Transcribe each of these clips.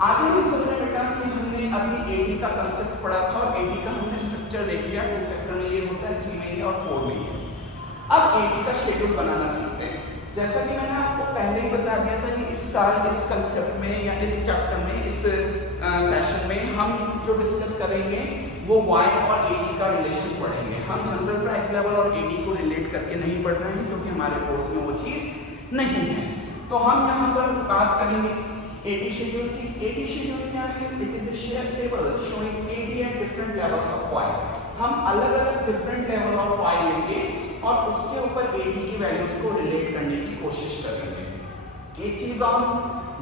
आगे हम चल रहे बेटा कि हमने अभी एडी का कंसेप्ट पढ़ा था और एडी का हमने स्ट्रक्चर देख लिया। टू सेक्टर में ये होता है, 3 में ये और 4 में ये। अब एडी का शेड्यूल बनाना सीखते हैं। जैसा कि मैंने आपको पहले ही बता दिया था कि इस साल इस कंसेप्ट में या इस चैप्टर में इस सेशन में हम जो डिस्कस करेंगे वो वाई और एडी का रिलेशन पढ़ेंगे। हम जनरल प्राइस लेवल और एडी को रिलेट करके नहीं पढ़ रहे हैं क्योंकि हमारे कोर्स में वो चीज नहीं है। तो हम यहाँ पर बात करेंगे एडी शेड्यूल की। एडी शेड्यूल क्या है? It is a share table showing AD at different levels of y. हम अलग अलग डिफरेंट लेवल ऑफ वाई लेंगे और उसके ऊपर एडी की वैल्यूज को रिलेट करने की कोशिश करेंगे। एक चीज और,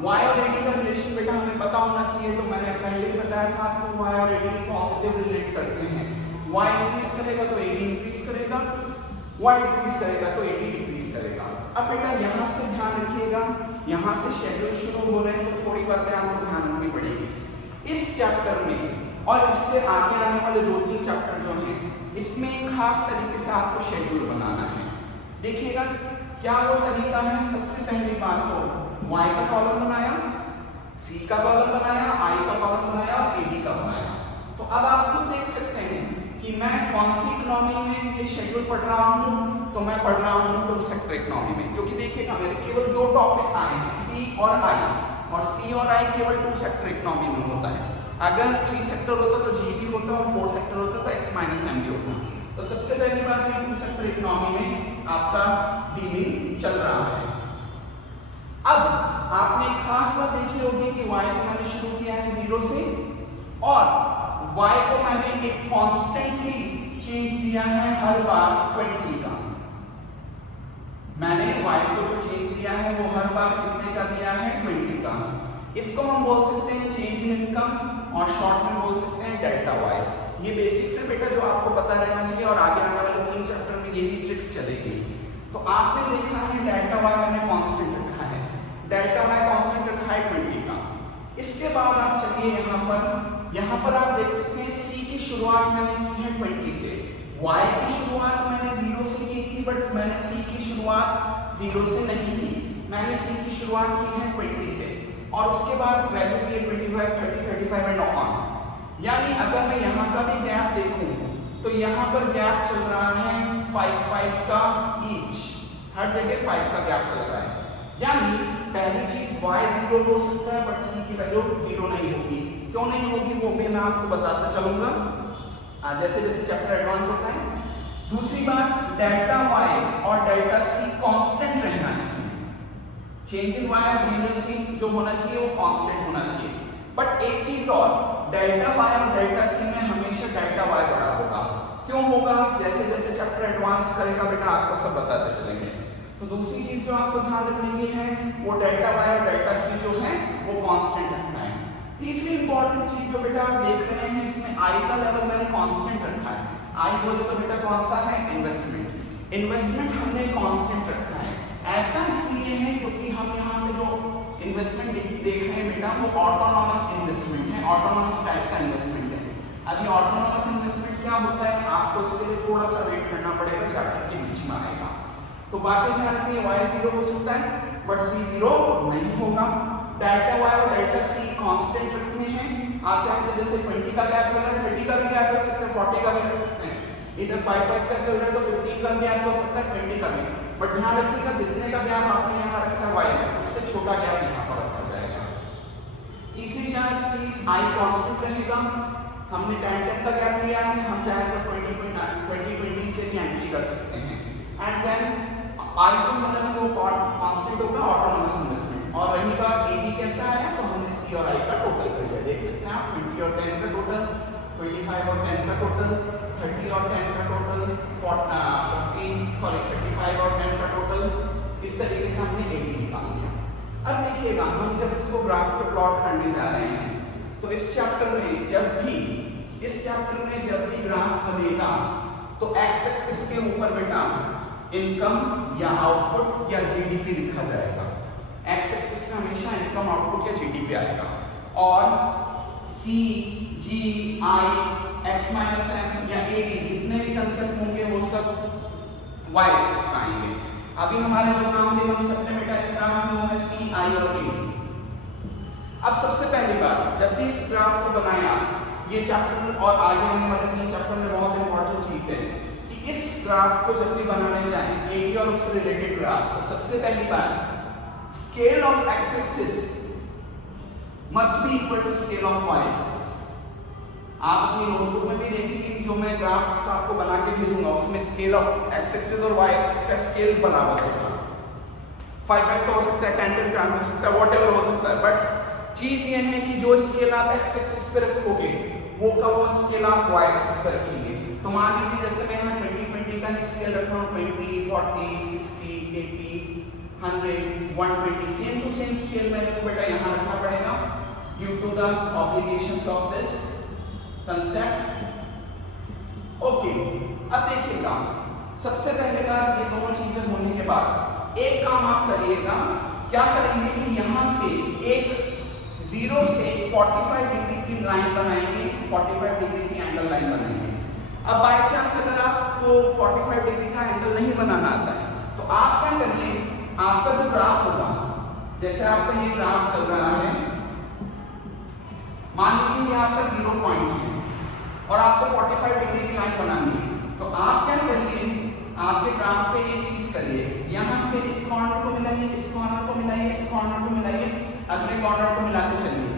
वाई और एडी का रिलेशन बेटा हमें पता होना चाहिए। तो मैंने पहले ही बताया था आपको वाई और एडी पॉजिटिव रिलेट करते हैं। वाई इंक्रीज करेगा तो एडी इंक्रीज करेगा, वाई डिक्रीज करेगा तो एडी डिक्रीज करेगा। अब बेटा यहाँ से ध्यान रखिएगा, यहाँ से शेड्यूल शुरू हो रहे हैं तो थोड़ी बातें आपको ध्यान रखनी पड़ेगी इस चैप्टर में। और इससे आगे आने वाले 2-3 चैप्टर जो हैं इसमें एक खास तरीके से आपको शेड्यूल बनाना है। देखिएगा क्या वो तरीका है। सबसे पहली बात तो y का कॉलम बनाया, c का कॉलम बनाया, i का कॉलम बनाया और ad का बनाया। तो अब आप खुद देख सकते हैं कि मैं कौन सी इकोनॉमी में ये शेड्यूल पढ़ रहा हूँ। तो मैं पढ़ रहा हूँ टू सेक्टर इकोनॉमी में, क्योंकि देखिएगा मेरे केवल 2 टॉपिक आए हैं, c और i, और c और i केवल 2 सेक्टर इकोनॉमी में होता है। अगर 3 सेक्टर होता तो जीडी होता और 4 सेक्टर होता तो x माइनस एम भी होता। तो सबसे पहली बात है 2 सेक्टर इकोनॉमी में आपका डीलिंग चल रहा है। अब आपने खास बात देखी होगी कि y को मैंने शुरू किया है 0 से और y को मैंने एक कॉन्स्टेंटली चेंज दिया है हर बार 20 का। मैंने y को जो चेंज दिया है वो हर बार कितने का दिया है? 20 का। इसको हम बोल सकते हैं चेंज इन इनकम और शॉर्ट में बोल सकते हैं डेल्टा वाई। ये बेसिक्स है बेटा जो आपको पता रहना चाहिए और आगे आने वाले 3 चैप्टर में यही ट्रिक्स चलेगी। तो आपने देखना है डेल्टा वाई मैंने कांस्टेंट रखा है, डेल्टा वाई कांस्टेंट रखा है 20 का। इसके बाद आप चलिए यहाँ पर आप देख सकते हैं सी की शुरुआत मैंने की है 20 से, वाई की शुरुआत मैंने 0 से की थी, बट मैंने सी की शुरुआत 0 से नहीं की, मैंने सी की शुरुआत की है 20 से और उसके बाद वैल्यूज ये 25, 30, 35 एंड ऑन। यानी अगर मैं यहाँ का भी गैप देखूं तो यहाँ पर गैप चल रहा है 5 का ईच, हर जगह 5 का गैप चल रहा है। यानी पहली चीज y 0 हो सकता है बट c की वैल्यू 0 नहीं होगी। क्यों नहीं होगी वो भी मैं आपको बताता चलूंगा जैसे जैसे चैप्टर एडवांस होता है। दूसरी बात, डेल्टा y और डेल्टा c कांस्टेंट रहना चाहिए। चेंज इन y और चेंज इन c जो होना चाहिए वो कांस्टेंट होना चाहिए। बट एक चीज और, डेल्टा y और डेल्टा c में हमेशा डेल्टा y बड़ा होगा। क्यों होगा? जैसे जैसे चैप्टर एडवांस करेगा बेटा आपको सब बताते चलेंगे। तो दूसरी चीज जो आपको ध्यान रखने की है वो डेल्टा y और डेल्टा c जो है वो कांस्टेंट रखना है। तीसरी इंपॉर्टेंट चीज जो बेटा आप देख रहे हैं इसमें i का लेवल मैंने कांस्टेंट रखा है। i बोले तो बेटा कौन सा है? इन्वेस्टमेंट। इन्वेस्टमेंट हमने कांस्टेंट रखा है। ऐसा इसलिए है क्योंकि हम यहाँ पे जो इन्वेस्टमेंट देख रहे हैं बेटा वो ऑटोनॉमस इन्वेस्टमेंट है, ऑटोनॉमस टाइप का इन्वेस्टमेंट है। अभी ऑटोनॉमस इन्वेस्टमेंट क्या होता है आपको इसके लिए थोड़ा सा वेट करना पड़ेगा, चैप्टर के बीच में आएगा। तो बातें ध्यान रखिए, y 0 हो सकता है बट c 0 नहीं होगा। डेल्टा y और डेल्टा c कांस्टेंट रखने हैं। आप चाहें तो जैसे 20 का गैप चल रहा है 30 का भी गैप रख सकते हैं, 40 का भी रख सकते हैं। इधर 5 का चल रहा है तो 15 का गैप हो सकता है, 20 का भी। बट ध्यान रखिएगा जितने का गैप आपने यहाँ रखा है y में उससे छोटा गैप यहाँ पर रखा जाएगा। तीसरी चीज i कांस्टेंट रहेगा। हमने 10 का गैप लिया है, हम चाहे तो 20 से भी एंट्री कर सकते हैं। एंड देन i जो होना चाहिए वो कांस्टेंट होगा, ऑटोनॉमस इन्वेस्टमेंट। और रही बात ad कैसा आया तो हमने c और i का टोटल कर लिया। देख सकते हैं आप 20 और 10 का टोटल, 25 और 10 का टोटल, 30 और 10 का टोटल, 35 और 10 का टोटल। इस तरीके से हमने ad निकाल लिया। अब देखिएगा हम जब इसको ग्राफ पे प्लॉट करने जा रहे हैं तो इस चैप्टर में जब भी ग्राफ बनेगा तो एक्स एक्सिस के ऊपर बेटा इनकम या आउटपुट या जीडीपी लिखा जाएगा। एक्स एक्सिस में हमेशा इनकम, आउटपुट या जीडीपी आएगा और सी, जी, आई, एक्स माइनस एम या एडी जितने भी कंसेप्ट होंगे वो सब वाई एक्सिस का आएंगे। अभी हमारे जो नाम के कंसेप्ट है बेटा इसका नाम है सी, आई और एडी। अब सबसे पहली बात, जब भी इस ग्राफ को बनाया, ये चैप्टर और आगे आने वाले 3 चैप्टर में बहुत इंपॉर्टेंट चीज है कि इस ग्राफ को जब भी बनाने जाए एडी और उससे रिलेटेड ग्राफ, तो सबसे पहली बात scale of x axis must be equal to scale of y axis. आप अपनी नोटबुक में भी देखेंगे कि जो मैं ग्राफ आपको बना के भेजूंगा उसमें स्केल ऑफ एक्स एक्सिस और वाई एक्सिस का स्केल बराबर होगा। 5 का हो सकता है, 10 का हो सकता है, व्हाटएवर हो सकता है, बट चीज ये है कि जो स्केल आप एक्स एक्सिस पे रखोगे वो का वो स्केल आप वाई एक्सिस पे रखेंगे। तो मान लीजिए जैसे मैं यहाँ 20 का स्केल रख रहा हूँ, 20, 40, 60, 80, 100, 120, सेम टू सेम स्केल मेरे को बेटा यहाँ रखना पड़ेगा due to the obligations of this concept. Okay, अब देखिएगा, सबसे पहले बार ये दोनों चीजें होने के बाद एक काम आप करिएगा, क्या करेंगे कि यहाँ से एक 0 से 45 डिग्री की लाइन बनाएंगे, 45 डिग्री की एंगल लाइन बनाएंगे। अब बाय चांस अगर आपको 45 डिग्री का एंगल नहीं बनाना आता है तो आप क्या करिए, आपका जो ग्राफ होगा, जैसे आपका ये ग्राफ चल रहा है, मान लीजिए ये आपका 0 पॉइंट है और आपको 45 डिग्री की लाइन बनानी है, तो आप क्या करिए, आपके ग्राफ पे ये चीज करिए, यहाँ से इस कॉर्नर को मिलाइए, इस कॉर्नर को मिलाइए, इस कॉर्नर को मिलाइए, अगले कॉर्नर को मिलाते चलिए,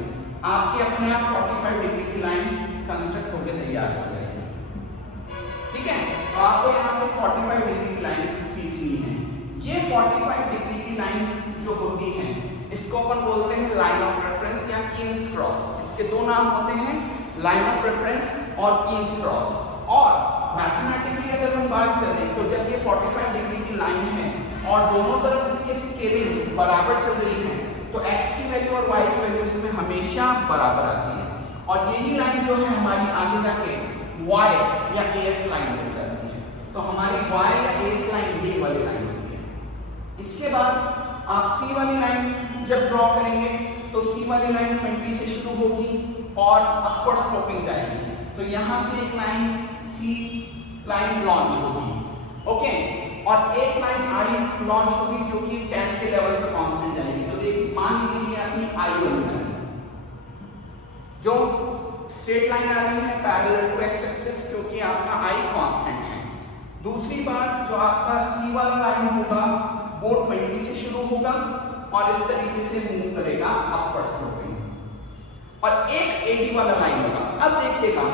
आपके अपने आप 45 डिग्री की लाइन कंस्ट्रक्ट होकर तैयार हो जाएगी। ठीक है, तो आपको यहाँ से 45 डिग्री की लाइन खींचनी है। ये 45 डिग्री की लाइन जो होती है इसको अपन बोलते हैं लाइन ऑफ रेफरेंस या कीन्स क्रॉस। इसके दो नाम होते हैं, लाइन ऑफ रेफरेंस और कीन्स क्रॉस। और मैथमेटिकली अगर हम बात करें तो जब ये 45 डिग्री की लाइन है और दोनों तरफ इसकी स्केलिंग बराबर चल रही है तो x की वैल्यू और y की वैल्यू इसमें हमेशा बराबर आती है, और यही लाइन जो है हमारी आगे जाके y या as लाइन हो जाती है। तो हमारी y या as लाइन ये वाली लाइन होती है। इसके बाद आप c वाली लाइन जब ड्रॉ करेंगे तो c वाली लाइन 20 से शुरू होगी और अपवर्ड स्लोपिंग जाएगी, तो यहाँ से एक लाइन c लाइन लॉन्च होगी, ओके, और एक लाइन i लॉन्च होगी जो कि 10 के लेवल पे कांस्टेंट जाएगी। तो देखिए, मान लीजिए ये अपनी i वाली लाइन जो स्ट्रेट लाइन आ रही है पैरेलल टू x एक्सिस, क्योंकि आपका i कांस्टेंट है। दूसरी बात, जो आपका c वाला लाइन होगा वो 20 से शुरू होगा और इस तरीके से मूव करेगा अपवर्ड स्लोपिंग, और एक 80 वाला लाइन होगा। अब देखिएगा,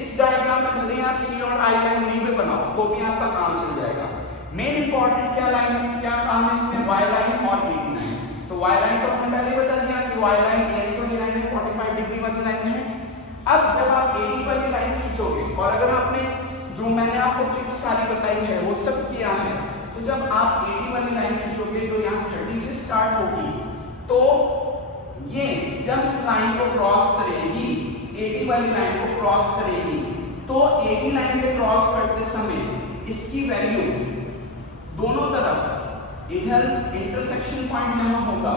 इस डायग्राम में भले आप c और i लाइन नहीं भी बनाओ तो भी आपका काम चल जाएगा। मेन इंपॉर्टेंट क्या लाइन है, क्या काम है इसमें, y लाइन और 80 लाइन। तो y लाइन तो हमने पहले बता दिया कि y लाइन as वाली लाइन है, 45 डिग्री वाली लाइन है। अब जब आप 80 वाली लाइन खींचोगे और अगर आपने जो मैंने आपको ट्रिक्स सारी बताई है वो सब किया है, तो जब आप 80 वाली लाइन खींचोगे जो यहाँ 30 से स्टार्ट होगी, तो ये जब इस लाइन को क्रॉस करेगी, 80 वाली लाइन को क्रॉस करेगी, तो 80 लाइन पे क्रॉस करते समय इसकी वैल्यू दोनों तरफ, इधर इंटरसेक्शन पॉइंट जहां होगा,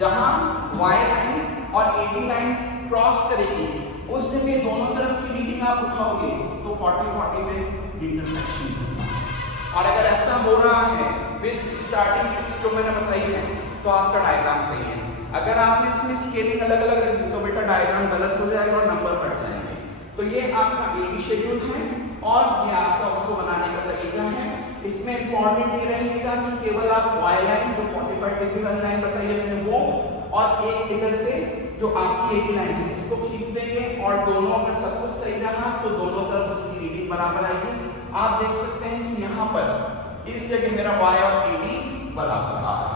जहां y लाइन और 80 लाइन क्रॉस करेगी, उस जगह दोनों तरफ की रीडिंग आप उठाओगे तो 40-40 में इंटरसेक्शन होगा। और अगर ऐसा हो रहा है विद स्टार्टिंग फिक्स जो मैंने बताई है, तो आपका डायग्राम सही है। अगर आपने इसमें स्केलिंग अलग अलग रखी तो बेटा डायग्राम गलत हो जाएगा और नंबर कट जाएंगे। तो ये आपका एडी शेड्यूल है और ये आपका उसको बनाने का तरीका है। इसमें इंपॉर्टेंट ये रहेगा कि केवल आप y लाइन जो 45 डिग्री वाली लाइन बताई है मैंने वो, और एक इधर से जो आपकी 80 लाइन है इसको खींच देंगे, और दोनों अगर सब कुछ सही रहा तो दोनों तरफ इसकी रीडिंग बराबर आएगी। आप देख सकते हैं कि यहाँ पर इस जगह मेरा y और 80 बराबर आ रहा है।